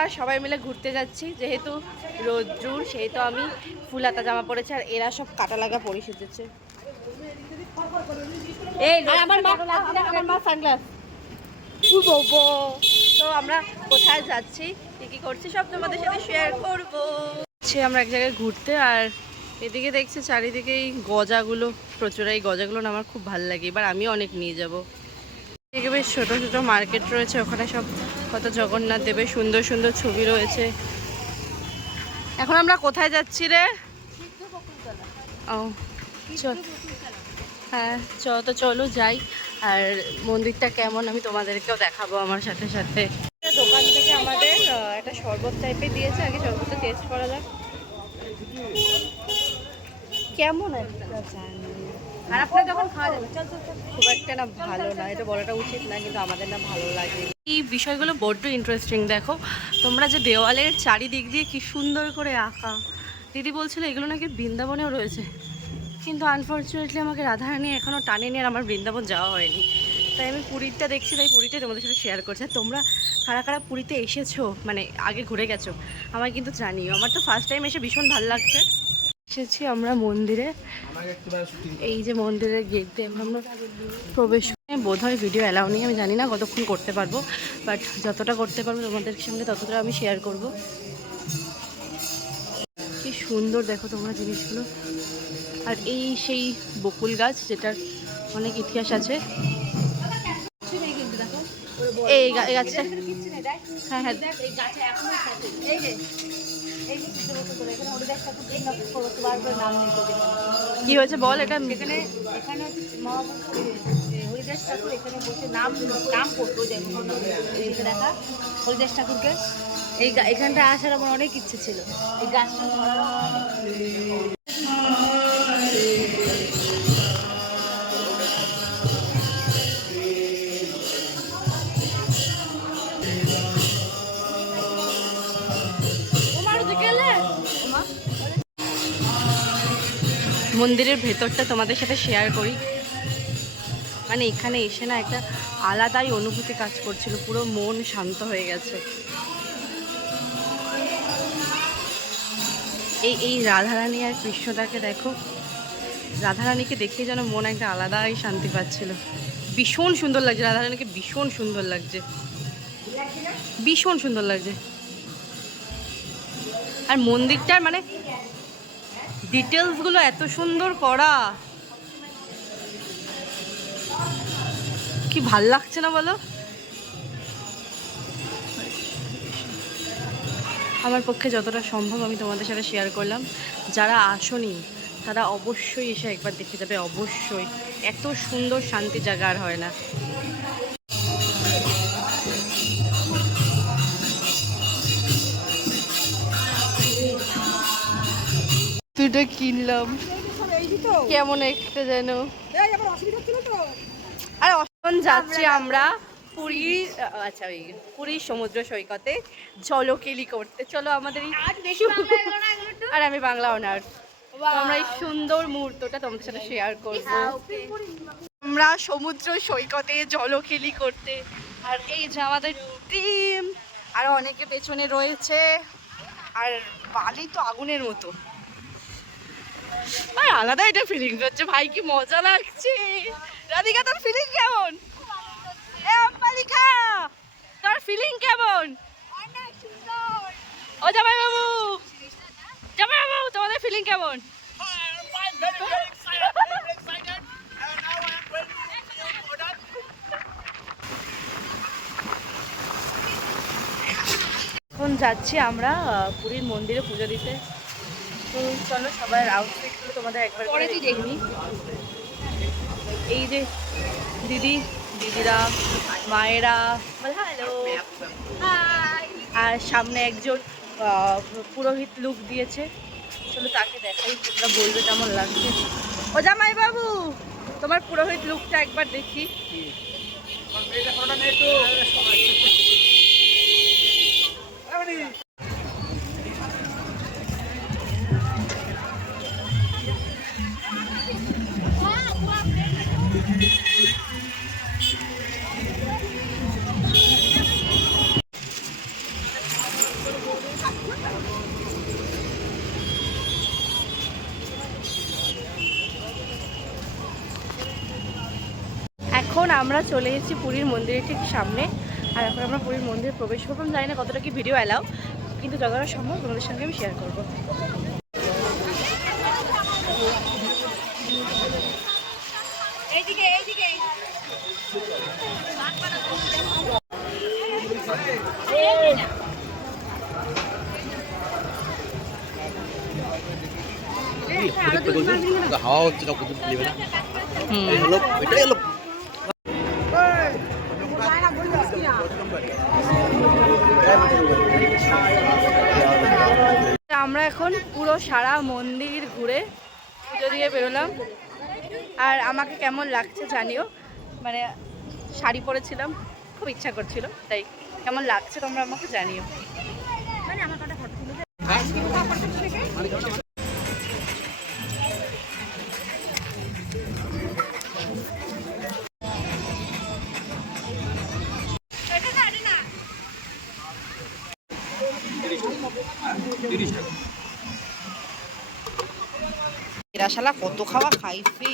আবার সবাই মিলে ঘুরতে যাচ্ছি, যেহেতু রোদ্রুর সেহেতু আমি ফুল হাতা জামা পরেছি আর এরা সব কাটা লাগা পরে সেজেছে। আমার মা সানগ্লাস। তো আমরা কোথায় যাচ্ছি, কি করছি সব তোমাদের সাথে শেয়ার করবো। আমরা এক জায়গায় ঘুরতে, আর এদিকে দেখছি চারিদিকে এই গজাগুলো প্রচুর। এই গজাগুলো না আমার খুব ভালো লাগে, এবার আমিও অনেক নিয়ে যাব। এদিকে বেশ ছোটো ছোটো মার্কেট রয়েছে, ওখানে সব কত জগন্নাথ দেবের সুন্দর সুন্দর ছবি রয়েছে। এখন আমরা কোথায় যাচ্ছি রে? ও চল, হ্যাঁ তো চলো যাই। আর মন্দিরটা কেমন আমি তোমাদেরকেও দেখাবো আমার সাথে সাথে। দোকান থেকে আমাদের একটা শরবত টাইপের দিয়েছে, আগে শরবতটা টেস্ট করা যাক কেমন একটা। আর আপনার যখন খাওয়া যাবে খুব একটা না ভালো না, এটা বলাটা উচিত না, কিন্তু আমাদের না ভালো লাগে। এই বিষয়গুলো বড্ড ইন্টারেস্টিং। দেখো তোমরা যে দেওয়ালের চারিদিক দিয়ে কি সুন্দর করে আঁকা। দিদি বলছিল এগুলো নাকি বৃন্দাবনেও রয়েছে, কিন্তু আনফর্চুনেটলি আমাকে রাধারানী এখনও টানেনি আর আমার বৃন্দাবন যাওয়া হয়নি। তাই আমি পুরীটা দেখছি, তাই পুরীটাই তোমাদের সাথে শেয়ার করছি। তোমরা কারা কারা পুরীতে এসেছো, মানে আগে ঘুরে গেছো, আমার কিন্তু জানিও। আমার তো ফার্স্ট টাইম এসে ভীষণ ভালো লাগছে। এসেছি আমরা মন্দিরে, এই যে মন্দিরের গেট দিয়ে আমরা প্রবেশ। বোধহয় ভিডিও অ্যালাউ নেই, আমি জানি না কতক্ষণ করতে পারবো, বাট যতটা করতে পারবো তোমাদের সামনে ততটা আমি শেয়ার করব। কি সুন্দর দেখো তোমরা জিনিসগুলো। আর এই সেই বকুল গাছ, যেটার অনেক ইতিহাস আছে। এই গাছটা, হ্যাঁ হ্যাঁ কি হয়েছে বল এটা। এখানে হরিদাস ঠাকুর এখানে বসে নাম করতো, দেখা হরিদাস ঠাকুরকে। এখানটা আসার আমার অনেক ইচ্ছে ছিল। এই গাছটা মন্দিরের ভেতরটা তোমাদের সাথে শেয়ার করি। মানে এখানে এসে না একটা আলাদাই অনুভূতি কাজ করছিল, পুরো মন শান্ত হয়ে গেছে। এই রাধারানী আর কৃষ্ণদাকে দেখো, রাধারানীকে দেখে যেন মন একটা আলাদাই শান্তি পাচ্ছিল। ভীষণ সুন্দর লাগছে রাধারানীকে, ভীষণ সুন্দর লাগছে, ভীষণ সুন্দর লাগছে। আর মন্দিরটার মানে ডিটেলসগুলো এত সুন্দর করা, কি ভাল লাগছে না বলো। আমার পক্ষে যতটা সম্ভব আমি তোমাদের সাথে শেয়ার করলাম। যারা আসোনি তারা অবশ্যই এসে একবার দেখে যাবে, অবশ্যই। এত সুন্দর শান্তি জায়গা আর হয় না। দুটো কিনলাম, কেমন একটা যেন। আর এখন যাচ্ছি আমরা পুরী, আচ্ছা ওই পুরীর সমুদ্র সৈকতে জলকেলি করতে। চলো আমাদের আর আমি বাংলা অনার্স, আমরা এই সুন্দর মুহূর্তটা তোমাদের সাথে শেয়ার করবো। আমরা সমুদ্র সৈকতে জলকেলি করতে, আর এই যে আমাদের টিম, আর অনেকে পেছনে রয়েছে। আর বালি তো আগুনের মতো, আর আলাদা একটা ফিলিং হচ্ছে ভাই, কি মজা লাগছে। রাধিকা তোর ফিলিং কেমন? তোর ফিলিং কেমন? ও জামাই বাবু, জামাই বাবু তোমাদের ফিলিং কেমন? এখন যাচ্ছি আমরা পুরীর মন্দিরে পুজো দিতে। তো চলো সবার আউটফিটগুলো তোমাদের একবার করে দেখিনি। এই যে দিদিরা মায়েরা হ্যালো, আর সামনে একজন পুরোহিত লুক দিয়েছে। চলো তাকে দেখাই, তোমরা বলবে কেমন লাগছে। ও জামাই বাবু তোমার পুরোহিত লুকটা একবার দেখি। এখন আমরা চলে এসেছি পুরীর মন্দিরের ঠিক সামনে। আর এখন আমরা পুরীর মন্দিরে প্রবেশ করবো। আমি জানি না কতটা কি ভিডিও অ্যালাউ, কিন্তু যতটা সম্ভব তোমাদের সঙ্গে আমি শেয়ার করবো। এইদিকে এইদিকে হাওয়া হচ্ছে না, কুতুব নেবে না। এই হলো, এটাই হলো। আমরা এখন পুরো সারা মন্দির ঘুরে পুজো দিয়ে বেরোলাম। আর আমাকে কেমন লাগছে জানিও, মানে শাড়ি পরেছিলাম, খুব ইচ্ছা করছিল, তাই কেমন লাগছে তোমরা আমাকে জানিও। এরা শালা কত খাওয়া খাইছে।